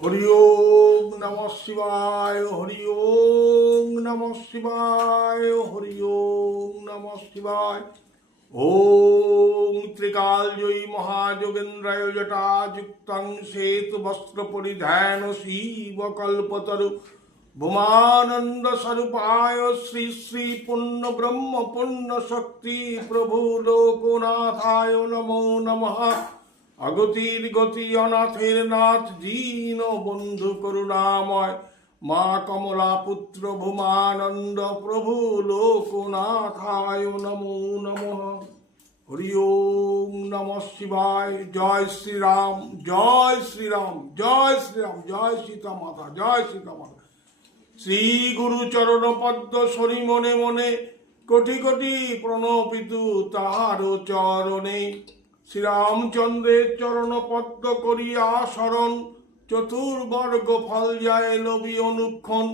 হরি ওম নমঃ শিবায়, হরি ওম নমঃ শিবায়, হরি ওম নমঃ শিবায়। ওম ত্রিকালজয়ী মহাযোগেন্দ্রায় জটাযুক্তং শ্বেত বস্ত্র পরিধান শিব কল্পতরু ভূমানন্দ স্বরূপায় শ্রী শ্রী পূর্ণ ব্রহ্ম পূর্ণ শক্তি প্রভু লোকনাথায় নমো নমঃ। অগতির গতি অনাথের নাথ দীন বন্ধু করুণাময় মা কমলা পুত্র ভূমানন্দ প্রভু লোকনাথায় নমো নমঃ। হরি ওম নমঃ শিবায়। জয় শ্রীরাম, জয় শ্রীরাম, জয় শ্রীরাম, জয় সীতা মাতা, জয় সীতা মাতা। শ্রী গুরু চরণ পদ্ম সরি মনে মনে কোটি কোটি প্রণপিতু তাহার চরণে। শ্রীরামচন্দ্রের চরণ পদ্ম করিয়া শরণ, চতুর্বর্গ ফল যায় লবি অনুক্ষণ।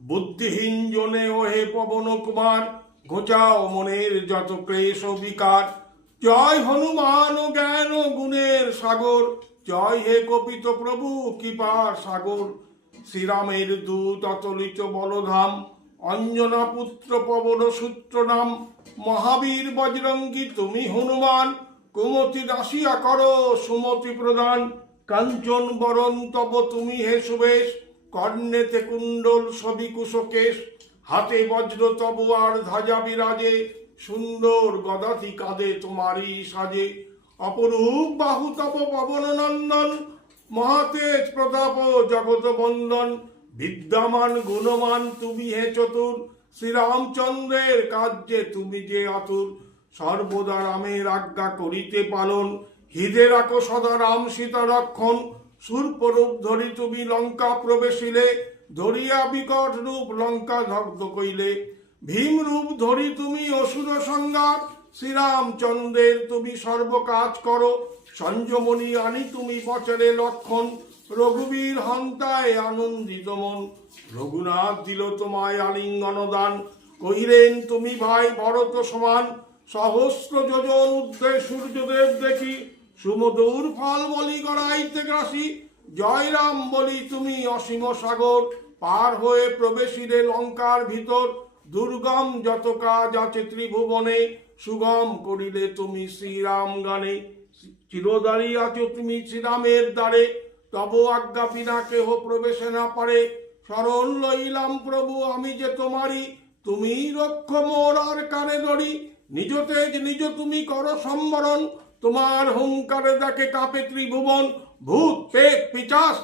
বুদ্ধিহীন জনে ওহে পবন কুমার, ঘোচাও মনের যত ক্লেশ বিকার। জয় হনুমান জ্ঞান গুণের সাগর, জয় হে কপিত প্রভু কৃপার সাগর। শ্রীরামের দূত অতলিত বলধাম, অঞ্জনা পুত্র পবন সূত্র নাম। মহাবীর বজরঙ্গী তুমি হনুমান, কুমতি দাসিয়া করো সুমতি প্রদান। কাঞ্চন বরণ তব তুমি হে সুবেশ, কর্ণেতে কুণ্ডল সবি কুশকেশ। হাতে বজ্র তব আর ধ্বজা বিরাজে, সুন্দর গদাতি কাঁধে তোমারই সাজে। অপরূপ বাহু তব পবন নন্দন, মহাতেজ প্রতাপ জগত বন্দন। বিদ্যমান গুণমান তুমি হে চতুর, শ্রীরামচন্দ্রের কার্যে তুমি যে আতুর। সর্বদা রামের আজ্ঞা করিতে পালন, হৃদে রাখো সদা রাম সীতা রক্ষণ। শূর্পরূপ ধরি তুমি লঙ্কা প্রবেশিলে, ধরিয়া বিকট রূপ লঙ্কা দগ্ধ কইলে। ভীম রূপ ধরি তুমি অসুর সংঘাত, শ্রীরামচন্দ্রের তুমি সর্বকাজ করো। সঞ্জমণি আনি তুমি বচনে লক্ষণ, রঘুবীর হন্তায় আনন্দিত মন। রঘুনাথ দিল তোমায় আলিঙ্গন দান, কহিলেন তুমি ভাই ভরত সমান। সহস্র যোজন ঊর্ধ্বে সূর্যদেব দেখি, সুমধুর ফল বলি গড়াইতে গ্রাসী। জয় রাম বলি তুমি অসীম সাগর, পার হয়ে প্রবেশিলে লঙ্কার ভিতর। দুর্গম যত কাজ আছে ত্রিভুবনে, সুগম করিলে তুমি শ্রীরাম গানে। চিরদারি আছো তুমি শ্রীরামের দ্বারে, তব আজ্ঞা বিনা কেহ প্রবেশে না পারে। শরণ লইলাম প্রভু আমি যে তোমারি, তুমি রক্ষ মোর আর কানে ধরি। নিজ তেজ নিজ তুমি কর সম্বরণ, তোমার হুঙ্কারে দেখে কাঁপে ত্রিভুবন। ভূত পেট পিচাস